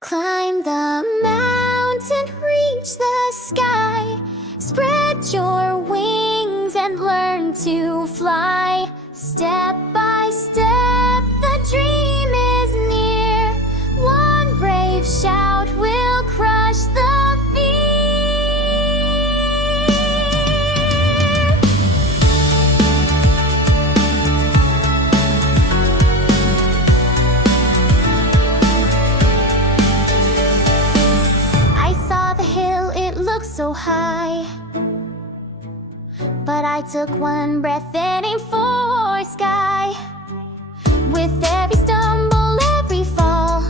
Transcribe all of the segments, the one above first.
Climb the mountain, reach the sky. Spread your wings and learn to fly. Step by step, the dream is near. One brave shout will crush the fear. I saw the hill, it looked so high, but I took one breath and aimed for sky. With every stumble, every fall,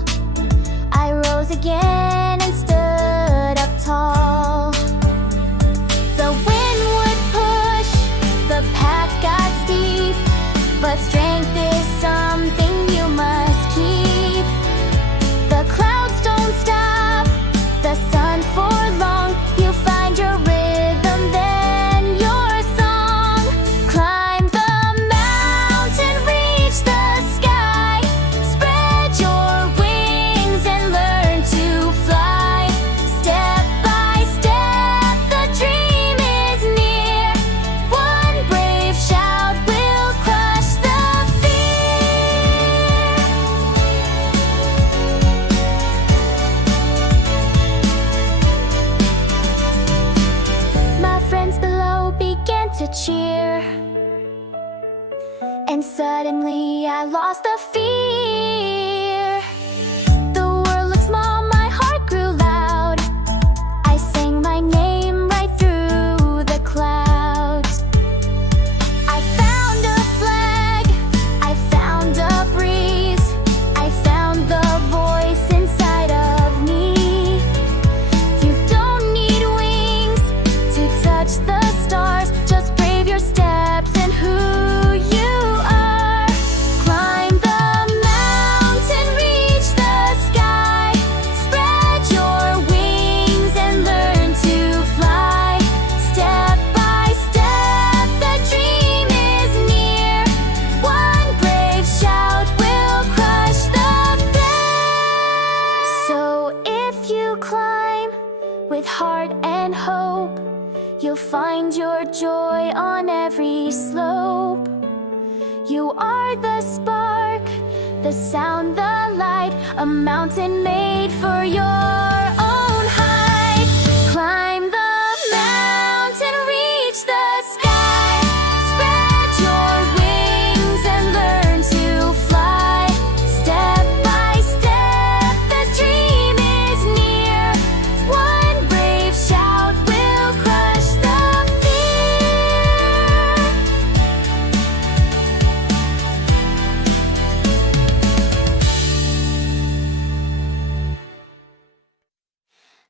I rose again and stood up tall. The wind would push, the path got steep, but strength is something you must keep. The clouds don't stop, the sun for long. You find your rhythm, then your song. Climb the mountain, reach the sky. Spread your wings and learn to fly. Step by step, the dream is near. One brave shout will crush the fear. My friends below began to cheer, and suddenly I lost the fear. The world looked small, my heart grew loud. I sang my name right through the clouds. I found a flag, I found a breeze, I found the voice inside of me. You don't need wings to touch the stars, just brave your steps and who you are. Climb the mountain, reach the sky. Spread your wings and learn to fly. Step by step, the dream is near. One brave shout will crush the fear. So if you climb with heart and hope, you'll find your joy on every slope. You are the spark, the sound, the light, a mountain made for your own height. Climb the mountain, reach the sky. Spread your wings and learn to fly. Step by step, the dream is near. One brave shout will crush the fear.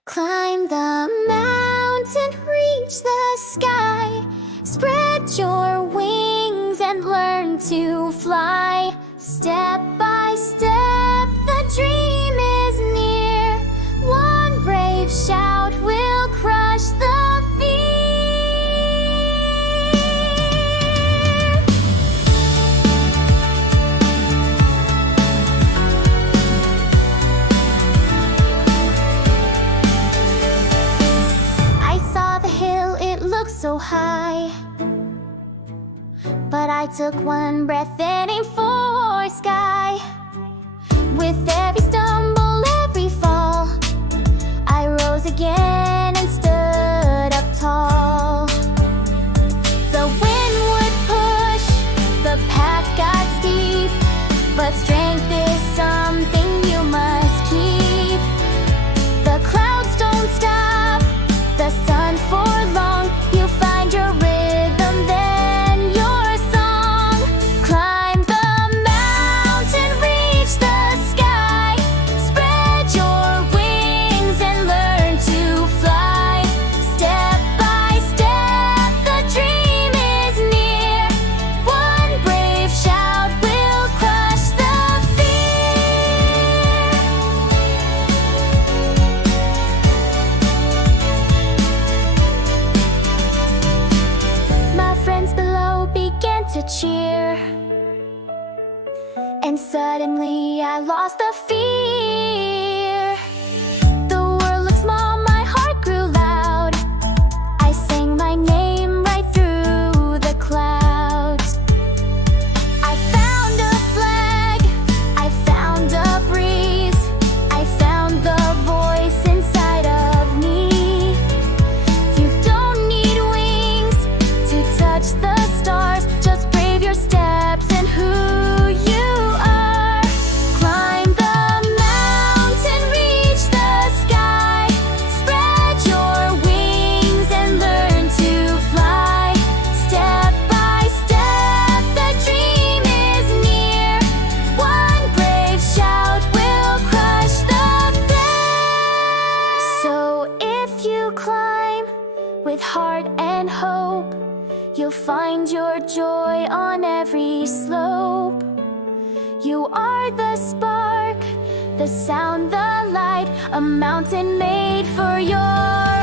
Climb the mountain, reach the sky. Spread your wings and learn to fly. Step by step, the dream is near. One brave shout will crush the fear. I saw the hill, it looked so high, but I took one breath and aimed for sky. With every stumble, every fall, I rose again and stood up tall. The wind would push, the path got steep, but strength is something you must keep. The clouds don't stop, the sun for long. You find your rhythm, then your song. Climb the mountain, reach the sky. find your joy on every slope. You are the spark, the sound, the light, a mountain made for your